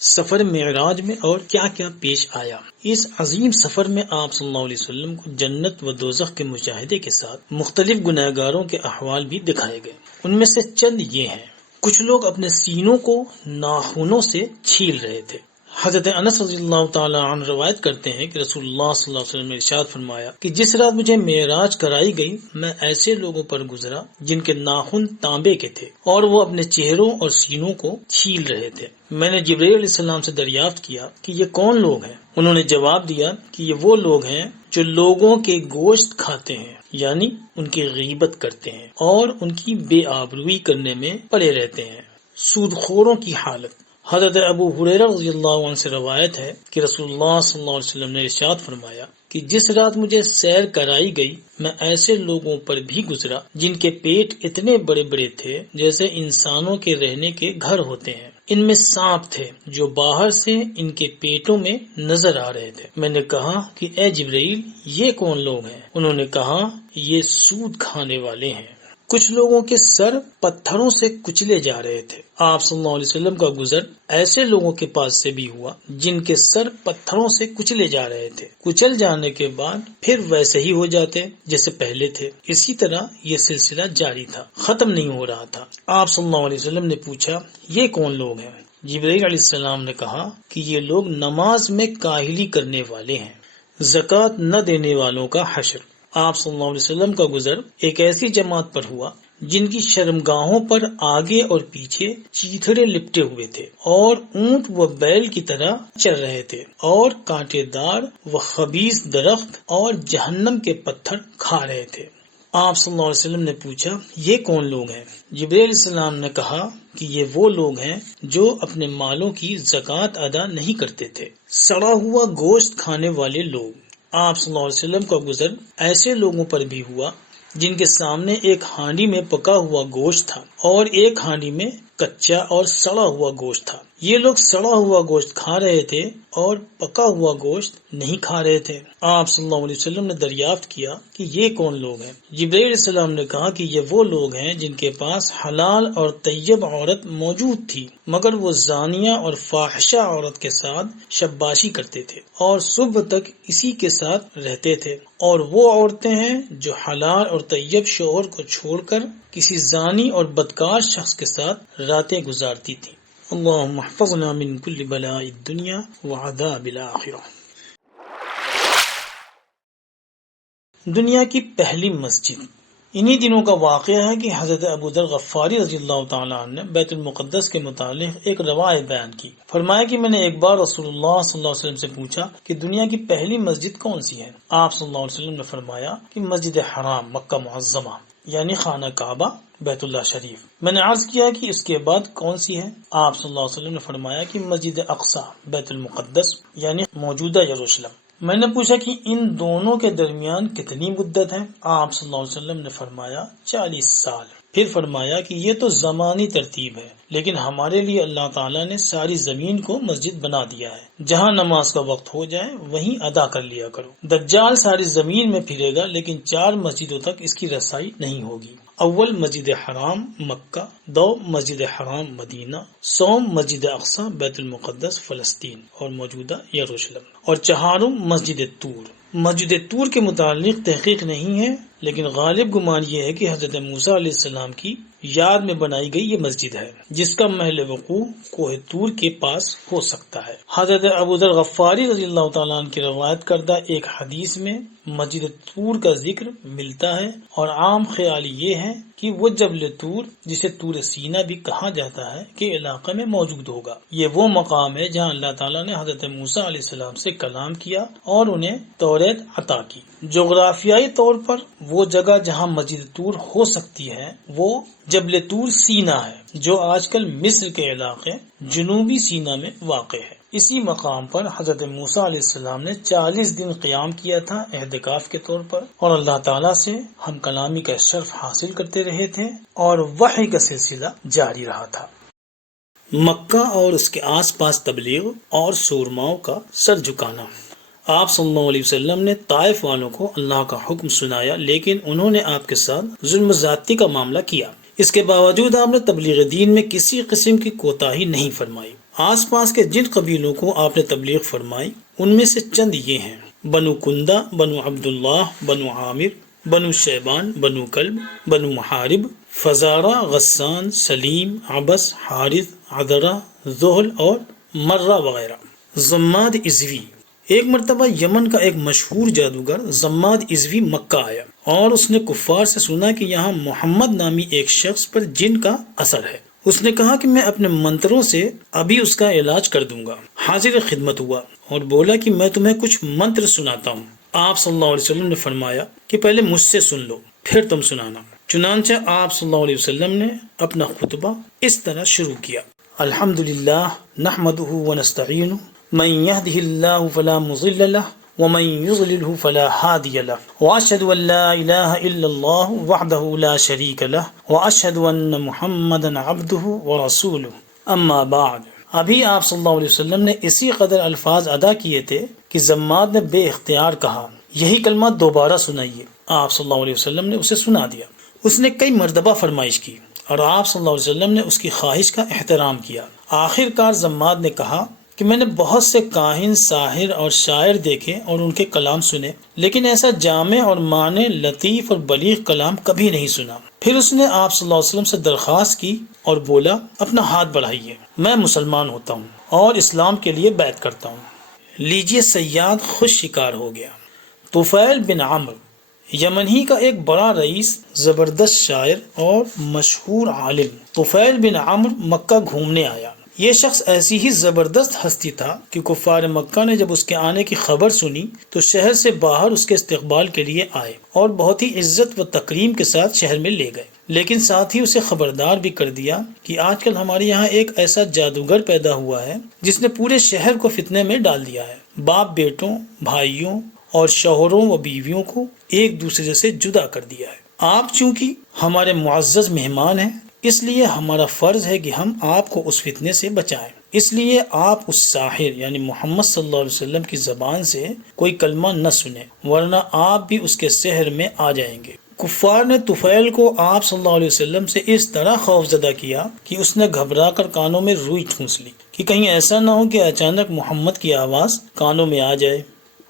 سفر معراج میں اور کیا کیا پیش آیا۔ اس عظیم سفر میں آپ صلی اللہ علیہ وسلم کو جنت و دوزخ کے مشاہدے کے ساتھ مختلف گنہگاروں کے احوال بھی دکھائے گئے۔ ان میں سے چند یہ ہیں۔ کچھ لوگ اپنے سینوں کو ناخنوں سے چھیل رہے تھے۔ حضرت انس رضی اللہ تعالی عنہ روایت کرتے ہیں کہ رسول اللہ صلی اللہ علیہ وسلم نے ارشاد فرمایا کہ جس رات مجھے معراج کرائی گئی، میں ایسے لوگوں پر گزرا جن کے ناخن تانبے کے تھے اور وہ اپنے چہروں اور سینوں کو چھیل رہے تھے۔ میں نے جبرائیل علیہ السلام سے دریافت کیا کہ یہ کون لوگ ہیں؟ انہوں نے جواب دیا کہ یہ وہ لوگ ہیں جو لوگوں کے گوشت کھاتے ہیں، یعنی ان کی غیبت کرتے ہیں اور ان کی بے آبروئی کرنے میں پڑے رہتے ہیں۔ سود خوروں کی حالت۔ حضرت ابو ہریرہ رضی اللہ عنہ سے روایت ہے کہ رسول اللہ صلی اللہ علیہ وسلم نے ارشاد فرمایا کہ جس رات مجھے سیر کرائی گئی، میں ایسے لوگوں پر بھی گزرا جن کے پیٹ اتنے بڑے بڑے تھے جیسے انسانوں کے رہنے کے گھر ہوتے ہیں۔ ان میں سانپ تھے جو باہر سے ان کے پیٹوں میں نظر آ رہے تھے۔ میں نے کہا کہ اے جبرائیل، یہ کون لوگ ہیں؟ انہوں نے کہا یہ سود کھانے والے ہیں۔ کچھ لوگوں کے سر پتھروں سے کچلے جا رہے تھے۔ آپ صلی اللہ علیہ وسلم کا گزر ایسے لوگوں کے پاس سے بھی ہوا جن کے سر پتھروں سے کچلے جا رہے تھے، کچل جانے کے بعد پھر ویسے ہی ہو جاتے جیسے پہلے تھے۔ اسی طرح یہ سلسلہ جاری تھا، ختم نہیں ہو رہا تھا۔ آپ صلی اللہ علیہ وسلم نے پوچھا یہ کون لوگ ہیں؟ جبرائیل علیہ السلام نے کہا کہ یہ لوگ نماز میں کاہلی کرنے والے ہیں، زکوٰۃ نہ دینے والوں کا حشر۔ آپ صلی اللہ علیہ وسلم کا گزر ایک ایسی جماعت پر ہوا جن کی شرمگاہوں پر آگے اور پیچھے چیتھڑے لپٹے ہوئے تھے اور اونٹ و بیل کی طرح چل رہے تھے اور کانٹے دار و خبیث درخت اور جہنم کے پتھر کھا رہے تھے۔ آپ صلی اللہ علیہ وسلم نے پوچھا یہ کون لوگ ہیں؟ جبرائیل علیہ السلام نے کہا کہ یہ وہ لوگ ہیں جو اپنے مالوں کی زکوٰۃ ادا نہیں کرتے تھے۔ سڑا ہوا گوشت کھانے والے لوگ۔ آپ صلی اللہ علیہ وسلم کا گزر ایسے لوگوں پر بھی ہوا جن کے سامنے ایک ہانڈی میں پکا ہوا گوشت تھا اور ایک ہانڈی میں کچا اور سڑا ہوا گوشت تھا۔ یہ لوگ سڑا ہوا گوشت کھا رہے تھے اور پکا ہوا گوشت نہیں کھا رہے تھے۔ آپ صلی اللہ علیہ وسلم نے دریافت کیا کہ یہ کون لوگ ہیں؟ جبرائیل علیہ السلام نے کہا کہ یہ وہ لوگ ہیں جن کے پاس حلال اور طیب عورت موجود تھی، مگر وہ زانیہ اور فاحشہ عورت کے ساتھ شباشی کرتے تھے اور صبح تک اسی کے ساتھ رہتے تھے، اور وہ عورتیں ہیں جو حلال اور طیب شوہر کو چھوڑ کر کسی زانی اور بدکار شخص کے ساتھ راتیں گزارتی تھی۔ اللہم احفظنا من کل بلاء الدنیا وعذاب الآخرہ۔ دنیا کی پہلی مسجد۔ انہی دنوں کا واقعہ ہے کہ حضرت ابو ذر غفاری رضی اللہ تعالیٰ عنہ نے بیت المقدس کے متعلق ایک روایت بیان کی۔ فرمایا کہ میں نے ایک بار رسول اللہ صلی اللہ علیہ وسلم سے پوچھا کہ دنیا کی پہلی مسجد کون سی ہے؟ آپ صلی اللہ علیہ وسلم نے فرمایا کہ مسجد حرام مکہ معظمہ، یعنی خانہ کعبہ بیت اللہ شریف۔ میں نے عرض کیا کہ اس کے بعد کون سی ہے؟ آپ صلی اللہ علیہ وسلم نے فرمایا کہ مسجد اقصی بیت المقدس، یعنی موجودہ یروشلم۔ میں نے پوچھا کہ ان دونوں کے درمیان کتنی مدت ہے؟ آپ صلی اللہ علیہ وسلم نے فرمایا 40 سال۔ پھر فرمایا کہ یہ تو زمانی ترتیب ہے، لیکن ہمارے لیے اللہ تعالیٰ نے ساری زمین کو مسجد بنا دیا ہے، جہاں نماز کا وقت ہو جائے وہیں ادا کر لیا کرو۔ دجال ساری زمین میں پھرے گا، لیکن 4 مسجدوں تک اس کی رسائی نہیں ہوگی۔ اول مسجد حرام مکہ، 2 مسجد حرام مدینہ، 3 مسجد اقصی بیت المقدس فلسطین اور موجودہ یروشلم، اور 4 مسجد طور۔ مسجد طور کے متعلق تحقیق نہیں ہے، لیکن غالب گمان یہ ہے کہ حضرت موسیٰ علیہ السلام کی یاد میں بنائی گئی یہ مسجد ہے، جس کا محل وقوع کوہ طور کے پاس ہو سکتا ہے۔ حضرت ابو ذر غفاری رضی اللہ تعالیٰ عنہ کی روایت کردہ ایک حدیث میں مسجد طور کا ذکر ملتا ہے، اور عام خیال یہ ہے کہ وہ جبل طور، جسے طور سینا بھی کہا جاتا ہے، کے علاقے میں موجود ہوگا۔ یہ وہ مقام ہے جہاں اللہ تعالیٰ نے حضرت موسیٰ علیہ السلام سے کلام کیا اور انہیں توریت عطا کی۔ جغرافیائی طور پر وہ جگہ جہاں مسجد طور ہو سکتی ہے وہ جبل طور سینا ہے، جو آج کل مصر کے علاقے جنوبی سینا میں واقع ہے۔ اسی مقام پر حضرت موسیٰ علیہ السلام نے 40 دن قیام کیا تھا اعتکاف کے طور پر، اور اللہ تعالیٰ سے ہم کلامی کا شرف حاصل کرتے رہے تھے اور وحی کا سلسلہ جاری رہا تھا۔ مکہ اور اس کے آس پاس تبلیغ اور سورماؤں کا سر جھکانا۔ آپ صلی اللہ علیہ وسلم نے طائف والوں کو اللہ کا حکم سنایا، لیکن انہوں نے آپ کے ساتھ ظلم زیادتی کا معاملہ کیا۔ اس کے باوجود آپ نے تبلیغ دین میں کسی قسم کی کوتاہی نہیں فرمائی۔ آس پاس کے جن قبیلوں کو آپ نے تبلیغ فرمائی ان میں سے چند یہ ہیں: بنو کندہ، بنو عبداللہ، بنو عامر، بنو شیبان، بنو کلب، بنو محارب، فزارہ، غسان، سلیم، عبس، حارث، عذرہ، زحل اور مرہ وغیرہ۔ زماد عزوی: ایک مرتبہ یمن کا ایک مشہور جادوگر زماد عزوی مکہ آیا اور اس نے کفار سے سنا کہ یہاں محمد نامی ایک شخص پر جن کا اثر ہے۔ اس نے کہا کہ میں اپنے منتروں سے ابھی اس کا علاج کر دوں گا۔ حاضر خدمت ہوا اور بولا کہ میں تمہیں کچھ منتر سناتا ہوں۔ آپ صلی اللہ علیہ وسلم نے فرمایا کہ پہلے مجھ سے سن لو پھر تم سنانا۔ چنانچہ آپ صلی اللہ علیہ وسلم نے اپنا خطبہ اس طرح شروع کیا: الحمدللہ نحمدہ ونستعینہ من يهده الله فلا مضل له ومن يضلله فلا هادي له واشهد ان لا اله الا الله وحده لا شريك له واشهد ان محمدا عبده ورسوله اما بعد۔ ابھی آپ صلی اللہ علیہ وسلم نے اسی قدر الفاظ ادا کیے تھے کہ زماد نے بے اختیار کہا، یہی کلمات دوبارہ سنائیے۔ آپ صلی اللہ علیہ وسلم نے اسے سنا دیا۔ اس نے کئی مرتبہ فرمائش کی اور آپ صلی اللہ علیہ وسلم نے اس کی خواہش کا احترام کیا۔ آخر کار زماد نے کہا کہ میں نے بہت سے کاہن، ساحر اور شاعر دیکھے اور ان کے کلام سنے، لیکن ایسا جامع اور معنی لطیف اور بلیغ کلام کبھی نہیں سنا۔ پھر اس نے آپ صلی اللہ علیہ وسلم سے درخواست کی اور بولا، اپنا ہاتھ بڑھائیے، میں مسلمان ہوتا ہوں اور اسلام کے لیے بیعت کرتا ہوں۔ لیجئے صیاد خوش شکار ہو گیا۔ طفیل بن عمرو یمن ہی کا ایک بڑا رئیس، زبردست شاعر اور مشہور عالم۔ طفیل بن عمرو مکہ گھومنے آیا۔ یہ شخص ایسی ہی زبردست ہستی تھا کہ کفار مکہ نے جب اس کے آنے کی خبر سنی تو شہر سے باہر اس کے استقبال کے لیے آئے اور بہت ہی عزت و تکریم کے ساتھ شہر میں لے گئے، لیکن ساتھ ہی اسے خبردار بھی کر دیا کہ آج کل ہمارے یہاں ایک ایسا جادوگر پیدا ہوا ہے جس نے پورے شہر کو فتنے میں ڈال دیا ہے۔ باپ بیٹوں، بھائیوں اور شوہروں و بیویوں کو ایک دوسرے سے جدا کر دیا ہے۔ آپ چونکہ ہمارے معزز مہمان ہیں، اس لیے ہمارا فرض ہے کہ ہم آپ کو اس فتنے سے بچائیں۔ اس لیے آپ اس ساحر یعنی محمد صلی اللہ علیہ وسلم کی زبان سے کوئی کلمہ نہ سنیں، ورنہ آپ بھی اس کے سحر میں آ جائیں گے۔ کفار نے طفیل کو آپ صلی اللہ علیہ وسلم سے اس طرح خوف زدہ کیا کہ اس نے گھبرا کر کانوں میں روئی ٹھونس لی کہ کہیں ایسا نہ ہو کہ اچانک محمد کی آواز کانوں میں آ جائے۔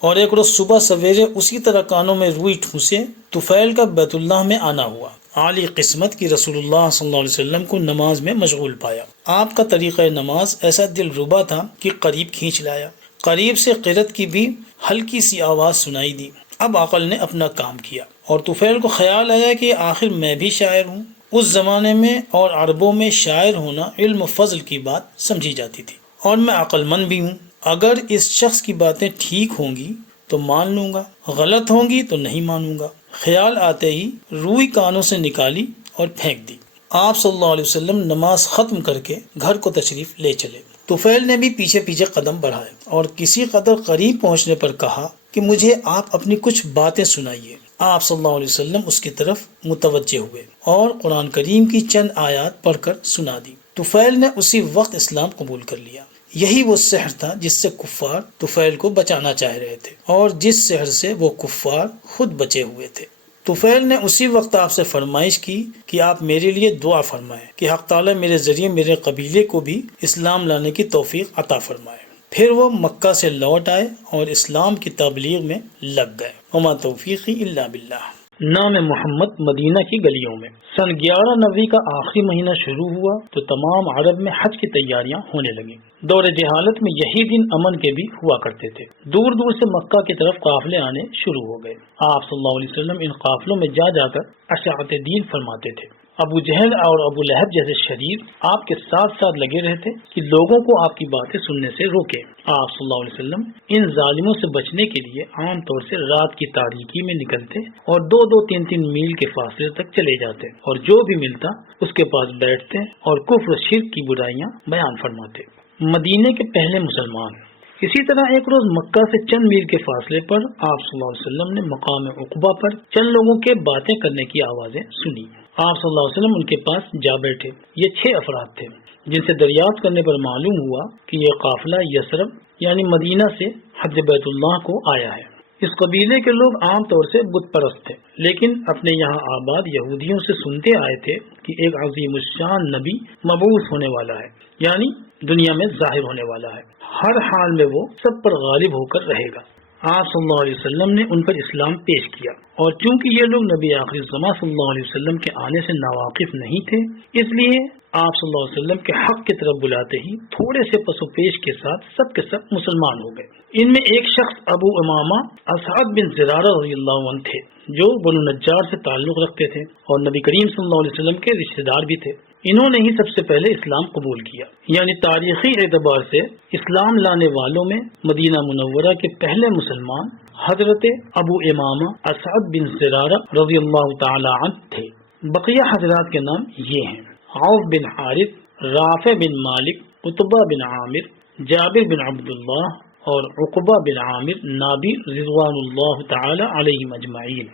اور ایک روز صبح سویرے اسی طرح کانوں میں روئی ٹھونسے طفیل کا بیت اللہ میں آنا ہوا۔ عالی قسمت کی رسول اللہ صلی اللہ علیہ وسلم کو نماز میں مشغول پایا۔ آپ کا طریقہ نماز ایسا دل ربا تھا کہ قریب کھینچ لایا۔ قریب سے قرأت کی بھی ہلکی سی آواز سنائی دی۔ اب عقل نے اپنا کام کیا اور طفیل کو خیال آیا کہ آخر میں بھی شاعر ہوں۔ اس زمانے میں اور عربوں میں شاعر ہونا علم و فضل کی بات سمجھی جاتی تھی، اور میں عقل مند بھی ہوں۔ اگر اس شخص کی باتیں ٹھیک ہوں گی تو مان لوں گا، غلط ہوں گی تو نہیں مانوں گا۔ خیال آتے ہی روئی کانوں سے نکالی اور پھینک دی۔ آپ صلی اللہ علیہ وسلم نماز ختم کر کے گھر کو تشریف لے چلے۔ طفیل نے بھی پیچھے پیچھے قدم بڑھائے اور کسی قدر قریب پہنچنے پر کہا کہ مجھے آپ اپنی کچھ باتیں سنائیے۔ آپ صلی اللہ علیہ وسلم اس کی طرف متوجہ ہوئے اور قرآن کریم کی چند آیات پڑھ کر سنا دی۔ طفیل نے اسی وقت اسلام قبول کر لیا۔ یہی وہ سحر تھا جس سے کفار طفیل کو بچانا چاہ رہے تھے اور جس سحر سے وہ کفار خود بچے ہوئے تھے۔ طفیل نے اسی وقت آپ سے فرمائش کی کہ آپ میرے لیے دعا فرمائیں کہ حق تعالیٰ میرے ذریعے میرے قبیلے کو بھی اسلام لانے کی توفیق عطا فرمائے۔ پھر وہ مکہ سے لوٹ آئے اور اسلام کی تبلیغ میں لگ گئے۔ وما توفیقی الا باللہ۔ نام محمد مدینہ کی گلیوں میں۔ سن 1190 کا آخری مہینہ شروع ہوا تو تمام عرب میں حج کی تیاریاں ہونے لگیں۔ دور جہالت میں یہی دن امن کے بھی ہوا کرتے تھے۔ دور دور سے مکہ کی طرف قافلے آنے شروع ہو گئے۔ آپ صلی اللہ علیہ وسلم ان قافلوں میں جا جا کر اشاعت دین فرماتے تھے۔ ابو جہل اور ابو لہب جیسے شریر آپ کے ساتھ ساتھ لگے رہتے کہ لوگوں کو آپ کی باتیں سننے سے روکے۔ آپ صلی اللہ علیہ وسلم ان ظالموں سے بچنے کے لیے عام طور سے رات کی تاریکی میں نکلتے اور 2-3 میل کے فاصلے تک چلے جاتے اور جو بھی ملتا اس کے پاس بیٹھتے اور کفر و شرک کی برائیاں بیان فرماتے۔ مدینے کے پہلے مسلمان۔ اسی طرح ایک روز مکہ سے چند میل کے فاصلے پر آپ صلی اللہ علیہ وسلم نے مقام عقبہ پر چند لوگوں کے باتیں کرنے کی آوازیں سنی۔ آپ صلی اللہ علیہ وسلم ان کے پاس جا بیٹھے۔ یہ 6 افراد تھے جن سے دریافت کرنے پر معلوم ہوا کہ یہ قافلہ یثرب یعنی مدینہ سے حج بیت اللہ کو آیا ہے۔ اس قبیلے کے لوگ عام طور سے بت پرست تھے، لیکن اپنے یہاں آباد یہودیوں سے سنتے آئے تھے کہ ایک عظیم الشان نبی مبعوث ہونے والا ہے، یعنی دنیا میں ظاہر ہونے والا ہے، ہر حال میں وہ سب پر غالب ہو کر رہے گا۔ آپ صلی اللہ علیہ وسلم نے ان پر اسلام پیش کیا، اور چونکہ یہ لوگ نبی آخر الزماں صلی اللہ علیہ وسلم کے آنے سے ناواقف نہیں تھے، اس لیے آپ صلی اللہ علیہ وسلم کے حق کی طرف بلاتے ہی تھوڑے سے پس و پیش کے ساتھ سب کے سب مسلمان ہو گئے۔ ان میں ایک شخص ابو امامہ اسعد بن زرارہ رضی اللہ عنہ تھے، جو بنو نجار سے تعلق رکھتے تھے اور نبی کریم صلی اللہ علیہ وسلم کے رشتہ دار بھی تھے۔ انہوں نے ہی سب سے پہلے اسلام قبول کیا، یعنی تاریخی اعتبار سے اسلام لانے والوں میں مدینہ منورہ کے پہلے مسلمان حضرت ابو امامہ اسعد بن زرارہ رضی اللہ تعالی عنہ تھے۔ بقیہ حضرات کے نام یہ ہیں: عوف بن حارث، رافع بن مالک، عتبہ بن عامر، جابر بن عبداللہ اور عقبہ بن عامر نابی رضوان اللہ تعالی علیہم اجمعین۔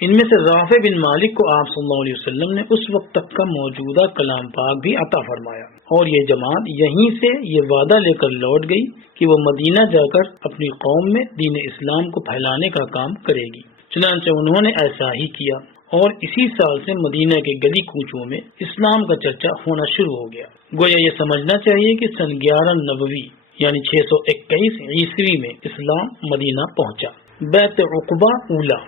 ان میں سے رافع بن مالک کو آپ صلی اللہ علیہ وسلم نے اس وقت تک کا موجودہ کلام پاک بھی عطا فرمایا، اور یہ جماعت یہیں سے یہ وعدہ لے کر لوٹ گئی کہ وہ مدینہ جا کر اپنی قوم میں دین اسلام کو پھیلانے کا کام کرے گی۔ چنانچہ انہوں نے ایسا ہی کیا، اور اسی سال سے مدینہ کے گلی کوچوں میں اسلام کا چرچا ہونا شروع ہو گیا۔ گویا یہ سمجھنا چاہیے کہ سن 11 نبوی یعنی 621 عیسوی میں اسلام مدینہ پہنچا۔ بیعت عقبہ اولا۔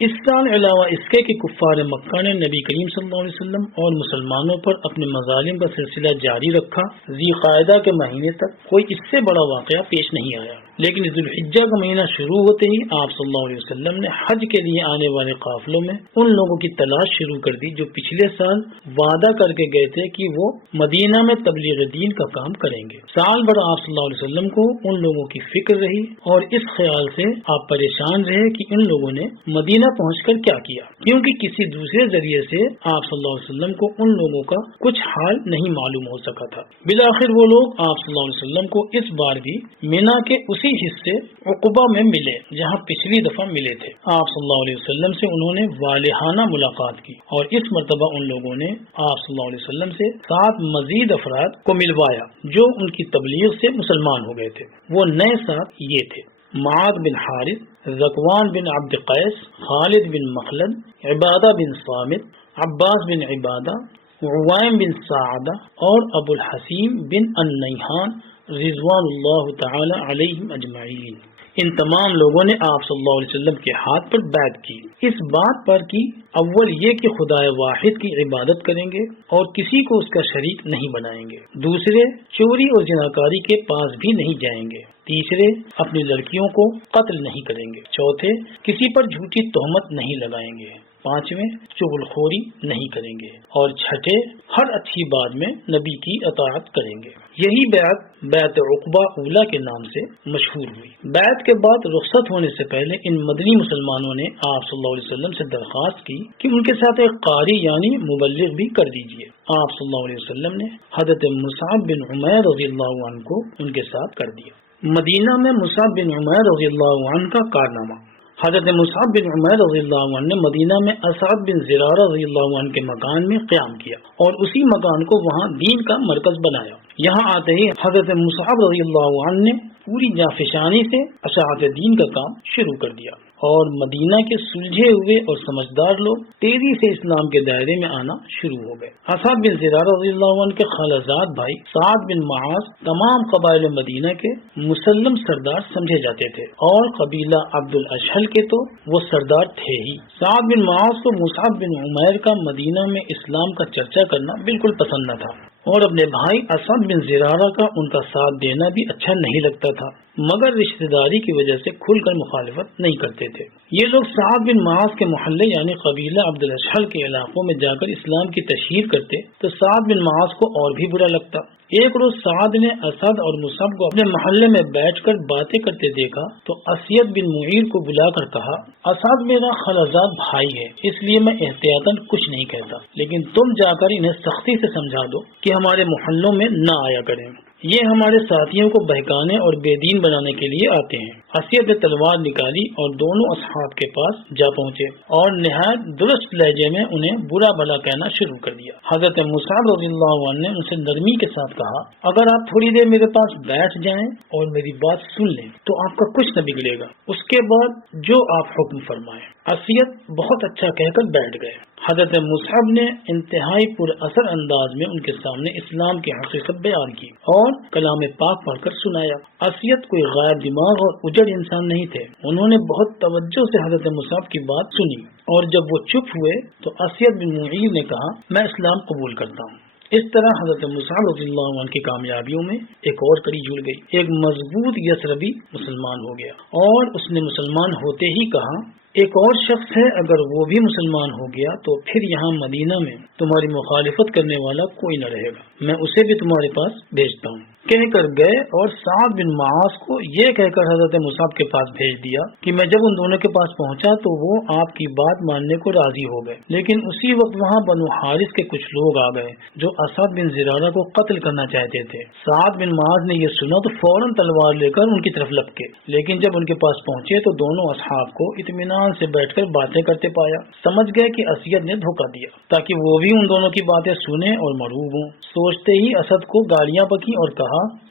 اس سال علاوہ اس کے کہ کفار مکہ نے نبی کریم صلی اللہ علیہ وسلم اور مسلمانوں پر اپنے مظالم کا سلسلہ جاری رکھا، ذی قعدہ کے مہینے تک کوئی اس سے بڑا واقعہ پیش نہیں آیا، لیکن ذی الحجہ کا مہینہ شروع ہوتے ہی آپ صلی اللہ علیہ وسلم نے حج کے لیے آنے والے قافلوں میں ان لوگوں کی تلاش شروع کر دی جو پچھلے سال وعدہ کر کے گئے تھے کہ وہ مدینہ میں تبلیغ دین کا کام کریں گے۔ سال بھر آپ صلی اللہ علیہ وسلم کو ان لوگوں کی فکر رہی، اور اس خیال سے آپ پریشان رہے کہ ان لوگوں نے مدینہ پہنچ کر کیا کیا، کیونکہ کسی دوسرے ذریعے سے آپ صلی اللہ علیہ وسلم کو ان لوگوں کا کچھ حال نہیں معلوم ہو سکا تھا۔ بالآخر وہ لوگ آپ صلی اللہ علیہ وسلم کو اس بار بھی مینا کے اسی حصے عقبہ میں ملے جہاں پچھلی دفعہ ملے تھے۔ آپ صلی اللہ علیہ وسلم سے انہوں نے والہانہ ملاقات کی، اور اس مرتبہ ان لوگوں نے آپ صلی اللہ علیہ وسلم سے 7 مزید افراد کو ملوایا جو ان کی تبلیغ سے مسلمان ہو گئے تھے۔ وہ نئے 7 یہ تھے: معاذ بن حارث، ذکوان بن عبد قیس، خالد بن مخلد، عبادہ بن صامت، عباس بن عبادہ، عوائم بن سعدہ اور ابو الحسیم بن النیحان رضوان اللہ تعالی علیہم اجمعین۔ ان تمام لوگوں نے آپ صلی اللہ علیہ وسلم کے ہاتھ پر بیعت کی، اس بات پر کہ اول یہ کہ خدا واحد کی عبادت کریں گے اور کسی کو اس کا شریک نہیں بنائیں گے، دوسرے چوری اور زناکاری کے پاس بھی نہیں جائیں گے، تیسرے اپنی لڑکیوں کو قتل نہیں کریں گے، چوتھے کسی پر جھوٹی تہمت نہیں لگائیں گے، پانچویں چغل خوری نہیں کریں گے، اور چھٹے ہر اچھی بات میں نبی کی اطاعت کریں گے۔ یہی بیعت عقبہ اولا کے نام سے مشہور ہوئی۔ بیعت کے بعد رخصت ہونے سے پہلے ان مدنی مسلمانوں نے آپ صلی اللہ علیہ وسلم سے درخواست کی کہ ان کے ساتھ ایک قاری یعنی مبلغ بھی کر دیجیے۔ آپ صلی اللہ علیہ وسلم نے حضرت مصعب بن عمیر رضی اللہ عنہ کو ان کے ساتھ کر دیا۔ مدینہ میں مصعب بن عمیر رضی اللہ عنہ کا کارنامہ۔ حضرت مصعب بن عمیر رضی اللہ عنہ نے مدینہ میں اسعد بن زرارہ رضی اللہ عنہ کے مکان میں قیام کیا اور اسی مکان کو وہاں دین کا مرکز بنایا۔ یہاں آتے ہی حضرت مصعب رضی اللہ عنہ نے پوری جانفشانی سے اشاعت دین کا کام شروع کر دیا، اور مدینہ کے سلجھے ہوئے اور سمجھدار لوگ تیزی سے اسلام کے دائرے میں آنا شروع ہو گئے۔ اسعد بن زرارہ رضی اللہ عنہ کے خالزاد بھائی سعد بن معاذ تمام قبائل مدینہ کے مسلم سردار سمجھے جاتے تھے، اور قبیلہ عبد الاشحل کے تو وہ سردار تھے ہی۔ سعد بن معاذ کو مصعب بن عمیر کا مدینہ میں اسلام کا چرچا کرنا بالکل پسند نہ تھا، اور اپنے بھائی اسعد بن زرارہ کا ان کا ساتھ دینا بھی اچھا نہیں لگتا تھا، مگر رشتہ داری کی وجہ سے کھل کر مخالفت نہیں کرتے تھے۔ یہ لوگ سعد بن معاذ کے محلے یعنی قبیلہ عبد الاشحل کے علاقوں میں جا کر اسلام کی تشہیر کرتے تو سعد بن معاذ کو اور بھی برا لگتا۔ ایک روز سعد نے اسد اور مصعب کو اپنے محلے میں بیٹھ کر باتیں کرتے دیکھا تو اسید بن معیر کو بلا کر کہا، اسد میرا خالزاد بھائی ہے، اس لیے میں احتیاطاً کچھ نہیں کہتا، لیکن تم جا کر انہیں سختی سے سمجھا دو کہ کہ ہمارے محلوں میں نہ آیا کریں، یہ ہمارے ساتھیوں کو بہکانے اور بے دین بنانے کے لیے آتے ہیں۔ اسید نے تلوار نکالی اور دونوں اصحاب کے پاس جا پہنچے اور نہایت درست لہجے میں انہیں برا بھلا کہنا شروع کر دیا۔ حضرت مصعب رضی اللہ عنہ نے ان سے نرمی کے ساتھ کہا، اگر آپ تھوڑی دیر میرے پاس بیٹھ جائیں اور میری بات سن لیں تو آپ کا کچھ نہ بگڑے گا، اس کے بعد جو آپ حکم فرمائیں۔ اسید بہت اچھا کہہ کر بیٹھ گئے۔ حضرت مصعب نے انتہائی پر اثر انداز میں ان کے سامنے اسلام کی حقیقت بیان کی اور کلام پاک پڑھ کر سنایا۔ اسید کوئی غیر دماغ اور اجڑ انسان نہیں تھے، انہوں نے بہت توجہ سے حضرت مصعب کی بات سنی، اور جب وہ چپ ہوئے تو اسید بن معیذ نے کہا، میں اسلام قبول کرتا ہوں۔ اس طرح حضرت مصعب رضی اللہ عنہ کی کامیابیوں میں ایک اور کڑی جڑ گئی۔ ایک مضبوط یثربی مسلمان ہو گیا اور اس نے مسلمان ہوتے ہی کہا، ایک اور شخص ہے، اگر وہ بھی مسلمان ہو گیا تو پھر یہاں مدینہ میں تمہاری مخالفت کرنے والا کوئی نہ رہے گا، میں اسے بھی تمہارے پاس بھیجتا ہوں۔ کہہ کر گئے اور سعد بن معاذ کو یہ کہہ کر حضرت مصعب کے پاس بھیج دیا کہ میں جب ان دونوں کے پاس پہنچا تو وہ آپ کی بات ماننے کو راضی ہو گئے، لیکن اسی وقت وہاں بنو حارث کے کچھ لوگ آ گئے جو اسد بن زرارہ کو قتل کرنا چاہتے تھے۔ سعد بن معاذ نے یہ سنا تو فوراً تلوار لے کر ان کی طرف لپکے، لیکن جب ان کے پاس پہنچے تو دونوں اصحاب کو اطمینان سے بیٹھ کر باتیں کرتے پایا۔ سمجھ گئے کہ اسید نے دھوکہ دیا تاکہ وہ بھی ان دونوں کی باتیں سنیں اور مرعوب ہوں۔ سوچتے ہی اسد کو گالیاں بکیں اور کہا،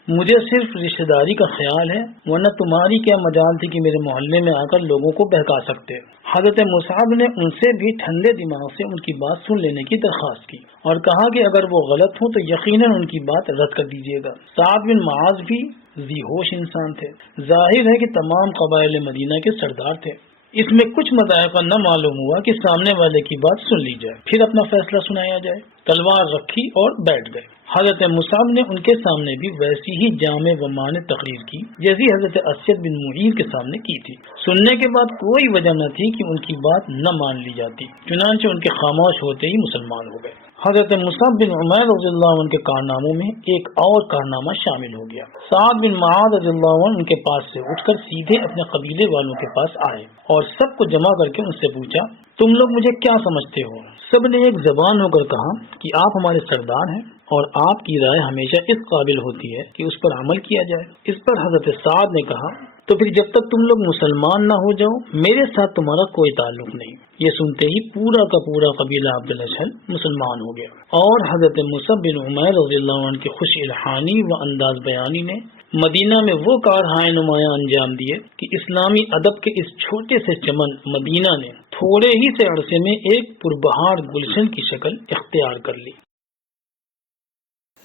مجھے صرف رشتہ داری کا خیال ہے، ورنہ تمہاری کیا مجال تھی کہ میرے محلے میں آ کر لوگوں کو بہکا سکتے۔ حضرت مصعب نے ان سے بھی ٹھنڈے دماغ سے ان کی بات سن لینے کی درخواست کی اور کہا کہ اگر وہ غلط ہوں تو یقیناً ان کی بات رد کر دیجیے گا۔ سعد بن معاذ بھی ذی ہوش انسان تھے، ظاہر ہے کہ تمام قبائل مدینہ کے سردار تھے۔ اس میں کچھ مذائقہ نہ معلوم ہوا کہ سامنے والے کی بات سن لی جائے پھر اپنا فیصلہ سنایا جائے۔ تلوار رکھی اور بیٹھ گئے۔ حضرت مصعب نے ان کے سامنے بھی ویسی ہی جامع و مانع تقریر کی جیسی حضرت اسید بن معیذ کے سامنے کی تھی۔ سننے کے بعد کوئی وجہ نہ تھی کہ ان کی بات نہ مان لی جاتی، چنانچہ ان کے خاموش ہوتے ہی مسلمان ہو گئے۔ حضرت مصعب بن عمیر رضی اللہ عنہ کے کارناموں میں ایک اور کارنامہ شامل ہو گیا۔ سعد بن معاذ رضی اللہ عنہ ان کے پاس سے اٹھ کر سیدھے اپنے قبیلے والوں کے پاس آئے اور سب کو جمع کر کے ان سے پوچھا، تم لوگ مجھے کیا سمجھتے ہو؟ سب نے ایک زبان ہو کر کہا کہ آپ ہمارے سردار ہیں اور آپ کی رائے ہمیشہ اس قابل ہوتی ہے کہ اس پر عمل کیا جائے۔ اس پر حضرت سعد نے کہا، تو پھر جب تک تم لوگ مسلمان نہ ہو جاؤ میرے ساتھ تمہارا کوئی تعلق نہیں۔ یہ سنتے ہی پورا کا پورا قبیلہ عبد الاشہل مسلمان ہو گیا اور حضرت مصعب بن عمیر رضی اللہ عنہ کی خوش الحانی و انداز بیانی نے مدینہ میں وہ کارہائے نمایاں انجام دیے کہ اسلامی ادب کے اس چھوٹے سے چمن مدینہ نے تھوڑے ہی سے عرصے میں ایک پربہار گلشن کی شکل اختیار کر لی۔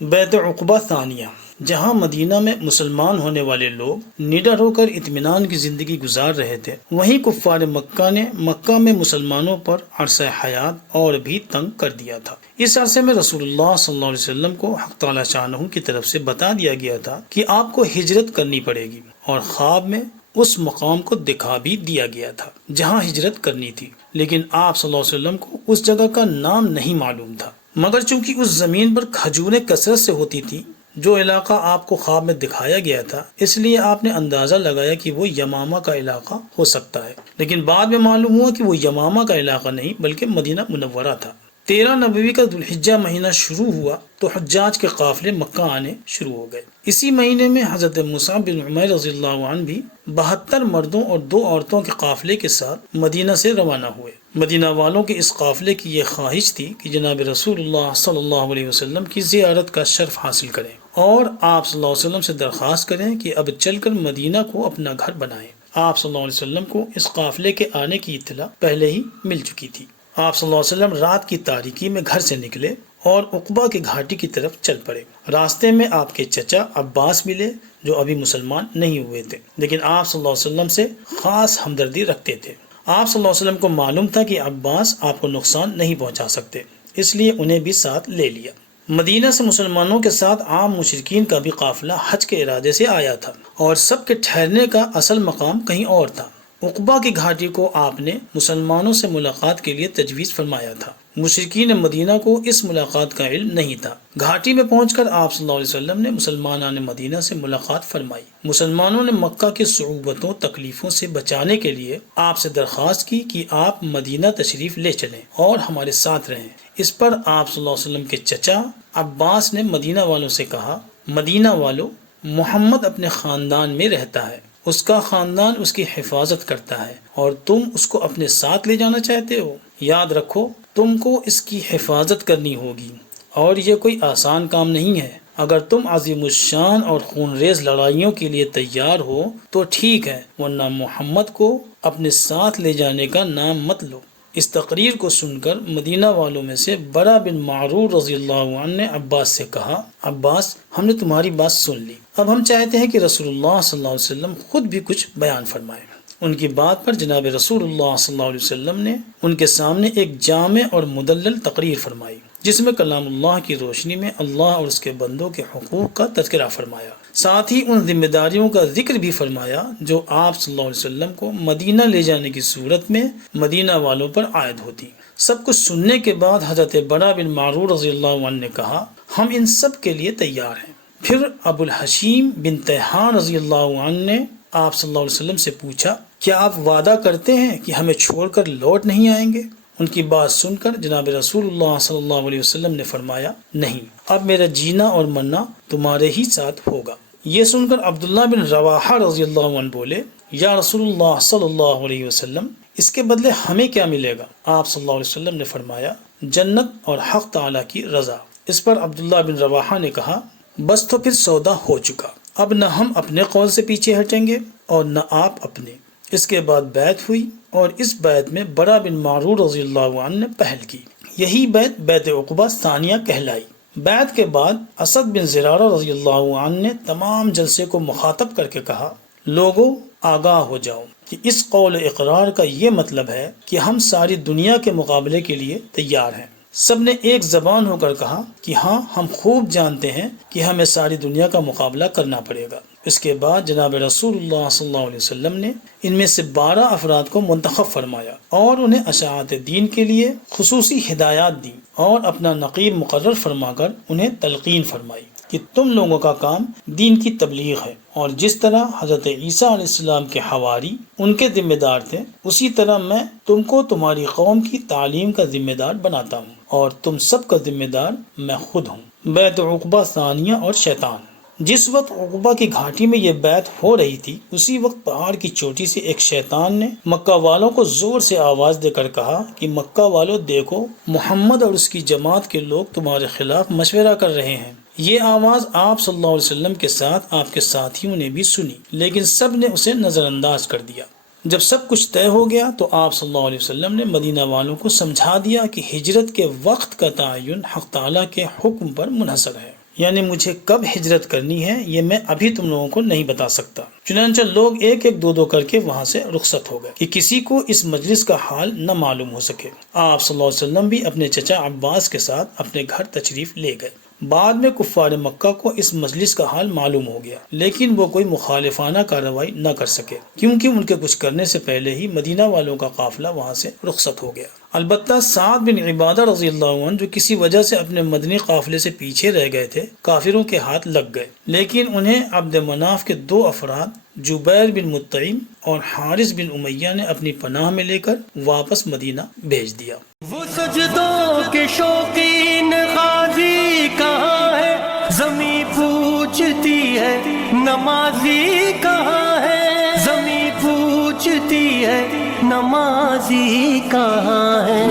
بیعت عقبہ ثانیہ، جہاں مدینہ میں مسلمان ہونے والے لوگ نڈر ہو کر اطمینان کی زندگی گزار رہے تھے، وہیں کفار مکہ نے مکہ میں مسلمانوں پر عرصہ حیات اور بھی تنگ کر دیا تھا۔ اس عرصے میں رسول اللہ صلی اللہ علیہ وسلم کو حق تعالی شانہ کی طرف سے بتا دیا گیا تھا کہ آپ کو ہجرت کرنی پڑے گی، اور خواب میں اس مقام کو دکھا بھی دیا گیا تھا جہاں ہجرت کرنی تھی، لیکن آپ صلی اللہ علیہ وسلم کو اس جگہ کا نام نہیں معلوم تھا، مگر چونکہ اس زمین پر کھجوریں کثرت سے ہوتی تھی جو علاقہ آپ کو خواب میں دکھایا گیا تھا، اس لیے آپ نے اندازہ لگایا کہ وہ یمامہ کا علاقہ ہو سکتا ہے، لیکن بعد میں معلوم ہوا کہ وہ یمامہ کا علاقہ نہیں بلکہ مدینہ منورہ تھا۔ 13 نبوی کا ذو الحجہ مہینہ شروع ہوا تو حجاج کے قافلے مکہ آنے شروع ہو گئے۔ اسی مہینے میں حضرت مصعب بن عمیر رضی اللہ عنہ بھی 72 مردوں اور 2 عورتوں کے قافلے کے ساتھ مدینہ سے روانہ ہوئے۔ مدینہ والوں کے اس قافلے کی یہ خواہش تھی کہ جناب رسول اللہ صلی اللہ علیہ وسلم کی زیارت کا شرف حاصل کریں اور آپ صلی اللہ علیہ وسلم سے درخواست کریں کہ اب چل کر مدینہ کو اپنا گھر بنائیں۔ آپ صلی اللہ علیہ وسلم کو اس قافلے کے آنے کی اطلاع پہلے ہی مل چکی تھی۔ آپ صلی اللہ علیہ وسلم رات کی تاریکی میں گھر سے نکلے اور عقبہ کی گھاٹی کی طرف چل پڑے۔ راستے میں آپ کے چچا عباس ملے جو ابھی مسلمان نہیں ہوئے تھے، لیکن آپ صلی اللہ علیہ وسلم سے خاص ہمدردی رکھتے تھے۔ آپ صلی اللہ علیہ وسلم کو معلوم تھا کہ عباس آپ کو نقصان نہیں پہنچا سکتے، اس لیے انہیں بھی ساتھ لے لیا۔ مدینہ سے مسلمانوں کے ساتھ عام مشرکین کا بھی قافلہ حج کے ارادے سے آیا تھا اور سب کے ٹھہرنے کا اصل مقام کہیں اور تھا۔ عقبہ کی گھاٹی کو آپ نے مسلمانوں سے ملاقات کے لیے تجویز فرمایا تھا۔ مشرکین مدینہ کو اس ملاقات کا علم نہیں تھا۔ گھاٹی میں پہنچ کر آپ صلی اللہ علیہ وسلم نے مسلمانان مدینہ سے ملاقات فرمائی۔ مسلمانوں نے مکہ کے صعوبتوں تکلیفوں سے بچانے کے لیے آپ سے درخواست کی کہ آپ مدینہ تشریف لے چلیں اور ہمارے ساتھ رہیں۔ اس پر آپ صلی اللہ علیہ وسلم کے چچا عباس نے مدینہ والوں سے کہا، مدینہ والوں، محمد اپنے خاندان میں رہتا ہے، اس کا خاندان اس کی حفاظت کرتا ہے اور تم اس کو اپنے ساتھ لے جانا چاہتے ہو۔ یاد رکھو تم کو اس کی حفاظت کرنی ہوگی اور یہ کوئی آسان کام نہیں ہے۔ اگر تم عظیم الشان اور خونریز لڑائیوں کے لیے تیار ہو تو ٹھیک ہے، ورنہ محمد کو اپنے ساتھ لے جانے کا نام مت لو۔ اس تقریر کو سن کر مدینہ والوں میں سے برا بن معرور رضی اللہ عنہ نے عباس سے کہا، عباس، ہم نے تمہاری بات سن لی، اب ہم چاہتے ہیں کہ رسول اللہ صلی اللہ علیہ وسلم خود بھی کچھ بیان فرمائیں۔ ان کی بات پر جناب رسول اللہ صلی اللہ علیہ وسلم نے ان کے سامنے ایک جامع اور مدلل تقریر فرمائی، جس میں کلام اللہ کی روشنی میں اللہ اور اس کے بندوں کے حقوق کا تذکرہ فرمایا، ساتھ ہی ان ذمہ داریوں کا ذکر بھی فرمایا جو آپ صلی اللہ علیہ وسلم کو مدینہ لے جانے کی صورت میں مدینہ والوں پر عائد ہوتی۔ سب کچھ سننے کے بعد حضرت برا بن معرور رضی اللہ عنہ نے کہا، ہم ان سب کے لیے تیار ہیں۔ پھر ابو الحشیم بن تیہان رضی اللہ عنہ نے آپ صلی اللہ علیہ وسلم سے پوچھا، کیا آپ وعدہ کرتے ہیں کہ ہمیں چھوڑ کر لوٹ نہیں آئیں گے؟ ان کی بات سن کر جناب رسول اللہ صلی اللہ علیہ وسلم نے فرمایا، نہیں، اب میرا جینا اور مرنا تمہارے ہی ساتھ ہوگا۔ یہ سن کر عبداللہ بن رواحہ رضی اللہ عنہ بولے، یا رسول اللہ صلی اللہ علیہ وسلم، اس کے بدلے ہمیں کیا ملے گا؟ آپ صلی اللہ علیہ وسلم نے فرمایا، جنت اور حق تعالی کی رضا۔ اس پر عبداللہ بن رواحہ نے کہا، بس تو پھر سودا ہو چکا، اب نہ ہم اپنے قول سے پیچھے ہٹیں گے اور نہ آپ اپنے۔ اس کے بعد بیعت ہوئی اور اس بیعت میں برا بن معرور رضی اللہ عنہ نے پہل کی۔ یہی بیعت بیعت عقبہ ثانیہ کہلائی۔ بیعت کے بعد اسد بن زرارہ رضی اللہ عنہ نے تمام جلسے کو مخاطب کر کے کہا، لوگوں، آگاہ ہو جاؤ کہ اس قول اقرار کا یہ مطلب ہے کہ ہم ساری دنیا کے مقابلے کے لیے تیار ہیں۔ سب نے ایک زبان ہو کر کہا کہ ہاں، ہم خوب جانتے ہیں کہ ہمیں ساری دنیا کا مقابلہ کرنا پڑے گا۔ اس کے بعد جناب رسول اللہ صلی اللہ علیہ وسلم نے ان میں سے 12 افراد کو منتخب فرمایا اور انہیں اشاعت دین کے لیے خصوصی ہدایات دی اور اپنا نقیب مقرر فرما کر انہیں تلقین فرمائی کہ تم لوگوں کا کام دین کی تبلیغ ہے، اور جس طرح حضرت عیسیٰ علیہ السلام کے حواری ان کے ذمہ دار تھے، اسی طرح میں تم کو تمہاری قوم کی تعلیم کا ذمہ دار بناتا ہوں، اور تم سب کا ذمہ دار میں خود ہوں۔ بیعت عقبہ ثانیہ اور شیطان۔ جس وقت عقبہ کی گھاٹی میں یہ بیعت ہو رہی تھی، اسی وقت پہاڑ کی چوٹی سے ایک شیطان نے مکہ والوں کو زور سے آواز دے کر کہا کہ مکہ والوں، دیکھو، محمد اور اس کی جماعت کے لوگ تمہارے خلاف مشورہ کر رہے ہیں۔ یہ آواز آپ صلی اللہ علیہ وسلم کے ساتھ آپ کے ساتھیوں نے بھی سنی، لیکن سب نے اسے نظر انداز کر دیا۔ جب سب کچھ طے ہو گیا تو آپ صلی اللہ علیہ وسلم نے مدینہ والوں کو سمجھا دیا کہ ہجرت کے وقت کا تعین حق تعالیٰ کے حکم پر منحصر ہے، یعنی مجھے کب ہجرت کرنی ہے یہ میں ابھی تم لوگوں کو نہیں بتا سکتا۔ چنانچہ لوگ ایک ایک دو کر کے وہاں سے رخصت ہو گئے کہ کسی کو اس مجلس کا حال نہ معلوم ہو سکے۔ آپ صلی اللہ علیہ وسلم بھی اپنے چچا عباس کے ساتھ اپنے گھر تشریف لے گئے۔ بعد میں کفار مکہ کو اس مجلس کا حال معلوم ہو گیا، لیکن وہ کوئی مخالفانہ کارروائی نہ کر سکے، کیونکہ ان کے کچھ کرنے سے پہلے ہی مدینہ والوں کا قافلہ وہاں سے رخصت ہو گیا۔ البتہ سعد بن عبادہ رضی اللہ عنہ، جو کسی وجہ سے اپنے مدنی قافلے سے پیچھے رہ گئے تھے، کافروں کے ہاتھ لگ گئے، لیکن انہیں عبد مناف کے 2 افراد جبیر بن مطعم اور حارث بن امیہ نے اپنی پناہ میں لے کر واپس مدینہ بھیج دیا۔ وہ سجدوں کے شوقین غازی کہاں ہے، زمیں پوچھتی ہے نمازی کہاں ہے، زمیں پوچھتی ہے نمازی کہاں ہے۔